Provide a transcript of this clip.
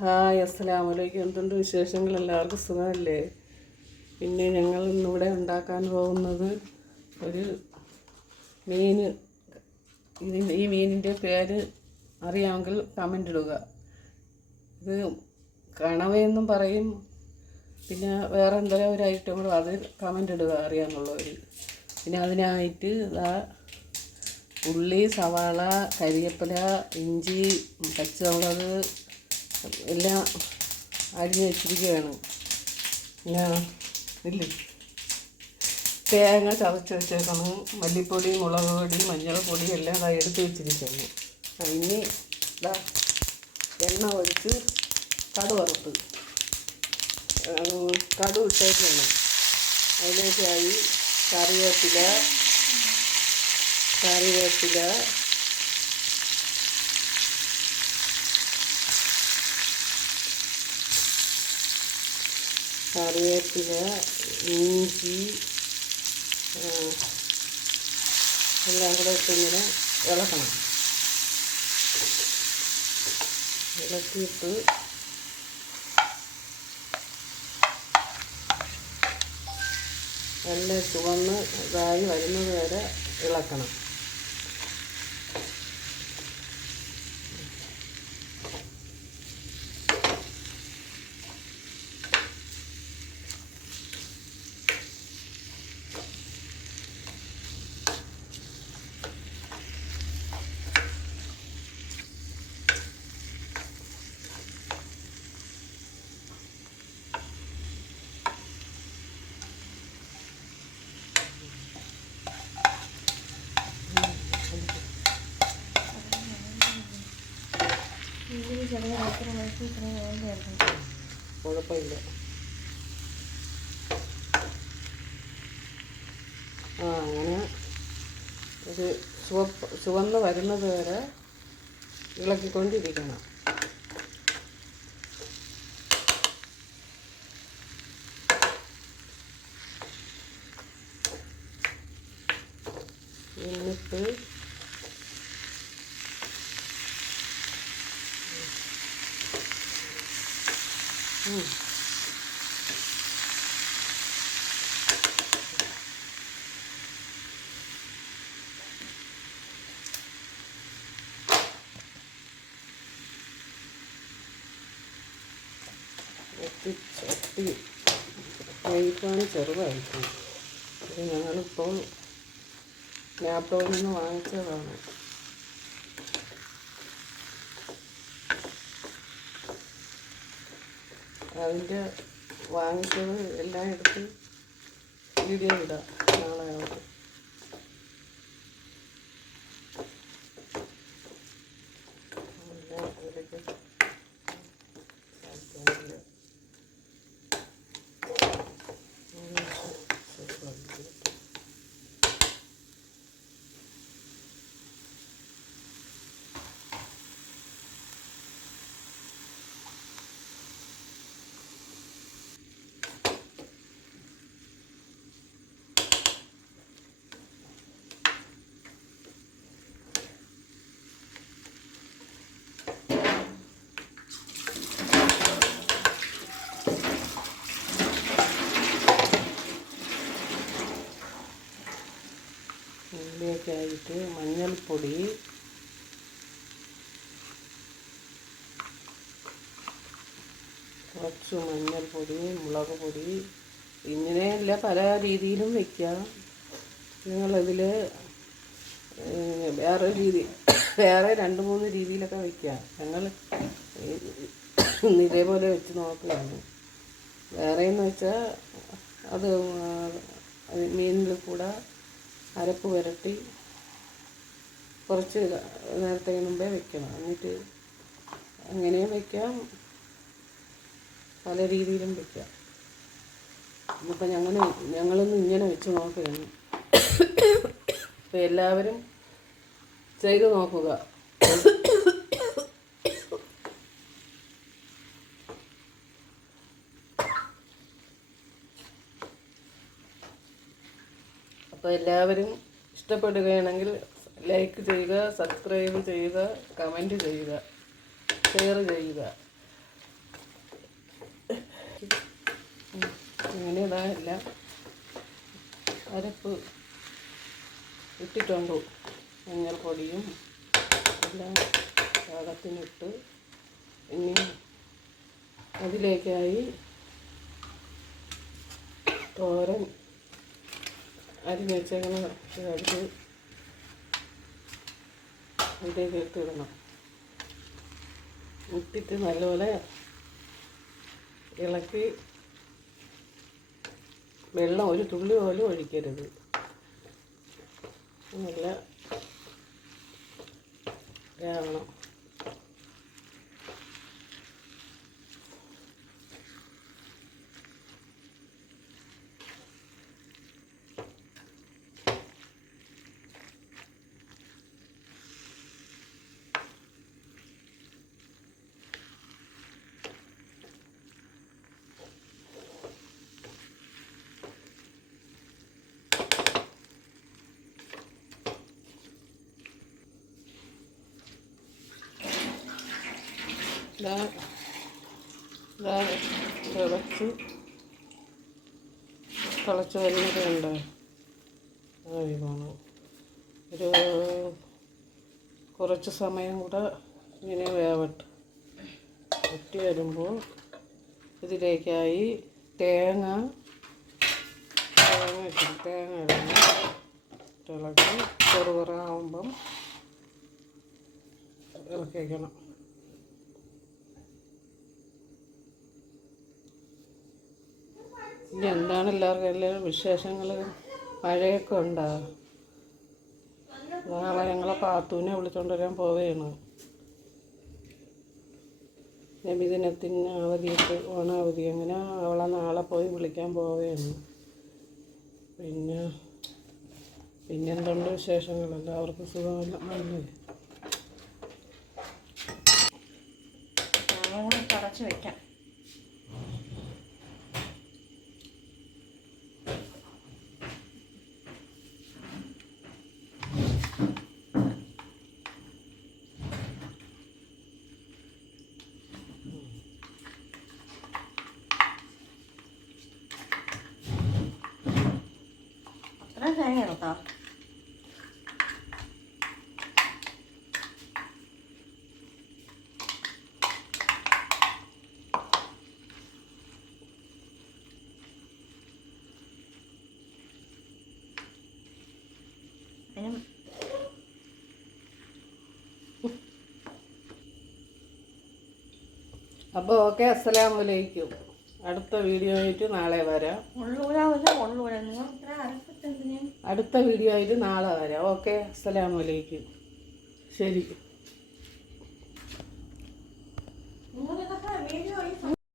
Hi, അസ്സലാമു അലൈക്കും. എന്തുണ്ട് വിശേഷങ്ങൾ? എല്ലാവർക്കും സുഖമല്ലേ? പിന്നെ ഞങ്ങൾ ഇന്നിവിടെ ഉണ്ടാക്കാൻ പോകുന്നത് ഒരു മീൻ. ഈ മീനിൻ്റെ പേര് അറിയാമെങ്കിൽ കമൻ്റ് ഇടുക. ഇത് കണവയെന്നും പറയും, പിന്നെ വേറെ എന്തെങ്കിലും ഒരു ഐറ്റം കൂടെ, അത് കമൻ്റ് ഇടുക അറിയാമെന്നുള്ളവർ. പിന്നെ അതിനായിട്ട് ഉള്ളി, സവാള, കരിവേപ്പില, ഇഞ്ചി, പച്ചമുളക് എല്ലാം അരിഞ്ഞ് വെച്ചിരിക്കുകയാണ്. പിന്നെ ഇല്ലേ, തേങ്ങ ചതച്ച് വെച്ചേക്കണം, മല്ലിപ്പൊടി, മുളക് പൊടി, മഞ്ഞൾപ്പൊടി എല്ലാം എടുത്ത് വെച്ചിരിക്കുന്നു. ഇനി എണ്ണ ഒഴിച്ച് കടുക് ഇട്ടേക്കാണ്. അതിലേക്കായി കറിവേപ്പില, ഇഞ്ചി എല്ലാം കൂടെ ഇട്ടിങ്ങനെ ഇളക്കണം. ഇളക്കിയിട്ട് നല്ല ചുവന്ന് ഇതായി വരുന്നത് വരെ ഇളക്കണം. കുഴപ്പമില്ല. അങ്ങനെ ഒരു ചുവന്ന് വരുന്നത് വരെ ഇളക്കിക്കൊണ്ടിരിക്കണം. എന്നിട്ട് ചട്ടി ഫ്രൈപ്പാൻ ചെറുതായിരിക്കും. ഇത് ഞങ്ങളിപ്പോൾ ലാപ്ടോപ്പിൽ നിന്ന് വാങ്ങിച്ചതാണ്. അതിൻ്റെ വാങ്ങിച്ചത് എല്ലാം എടുത്ത് വീഡിയോ ഇടാം നാളെ ആവും. ഇതിലേക്കായിട്ട് മഞ്ഞൾപ്പൊടി, കുറച്ച് മഞ്ഞൾപ്പൊടി, മുളക് പൊടി, ഇങ്ങനെയല്ല പല രീതിയിലും വയ്ക്കാം. നിങ്ങളിതിൽ വേറെ 2-3 രീതിയിലൊക്കെ വയ്ക്കാം. ഞങ്ങൾ ഇതേപോലെ വെച്ച് നോക്കുകയാണ്. വേറെയെന്ന് വെച്ചാൽ അത് മീനിൽ കൂടെ അരപ്പ് പുരട്ടി കുറച്ച് നേരത്തെ മുമ്പേ വെക്കണം. എന്നിട്ട് അങ്ങനെയും വയ്ക്കാം, പല രീതിയിലും വയ്ക്കാം. ഇന്നിപ്പോൾ ഞങ്ങളൊന്ന് ഇങ്ങനെ വെച്ച് നോക്കുകയാണ്. അപ്പോൾ എല്ലാവരും ചെയ്ത് നോക്കുക. അപ്പോൾ എല്ലാവരും ഇഷ്ടപ്പെടുകയാണെങ്കിൽ ലൈക്ക് ചെയ്യുക, സബ്സ്ക്രൈബ് ചെയ്യുക, കമൻറ്റ് ചെയ്യുക, ഷെയർ ചെയ്യുക. അങ്ങനെ ഇതായില്ല അരപ്പ് ഇട്ടിട്ടുണ്ട്. മഞ്ഞൾപ്പൊടിയും എല്ലാം പാകത്തിനിട്ട് ഇനി അതിലേക്കായി തോരൻ അരിഞ്ഞ് വെച്ചേക്കുന്ന അരിഞ്ഞ് ഇതിലേക്ക് ഇട്ടിടണം. ഇട്ടിട്ട് നല്ലപോലെ ഇളക്കി വെള്ളം ഒരു തുള്ളി പോലും ഒഴിക്കരുത്. നല്ല വേവണം. തിളച്ച് വരുന്നതുണ്ട്. ഒരു കുറച്ച് സമയം കൂടെ ഇങ്ങനെ വേവട്ടെ. വറ്റി വരുമ്പോൾ ഇതിലേക്കായി തേങ്ങ ഇടണം. തിളച്ച് ചെറുപറാകുമ്പം ഇറക്കി വയ്ക്കണം. ഇനി എന്താണ് എല്ലാവരും വിശേഷങ്ങൾ? മഴയൊക്കെ ഉണ്ടോ? നാളെ ഞങ്ങളെ പാത്തൂനെ വിളിച്ചുകൊണ്ട് വരാൻ പോവുകയാണ്. നബിദിനത്തിന് അവധിയിട്ട് ഓണാവധി. അങ്ങനെ അവളെ നാളെ പോയി വിളിക്കാൻ പോവുകയാണ്. പിന്നെന്തുണ്ട് വിശേഷങ്ങൾ? എല്ലാവർക്കും സുഖമല്ല? നല്ലേ അടച്ച് വയ്ക്കാം. തേങ്ങ കേട്ടോ. അപ്പോൾ ഓക്കെ, അസ്സലാമു അലൈക്കും. അടുത്ത വീഡിയോ ആയിട്ട് നാളെ വരാം. അടുത്ത വീഡിയോ ആയിട്ട് നാളെ വരാം. ഓക്കെ, അസ്സലാമു അലൈക്കും. ശരി.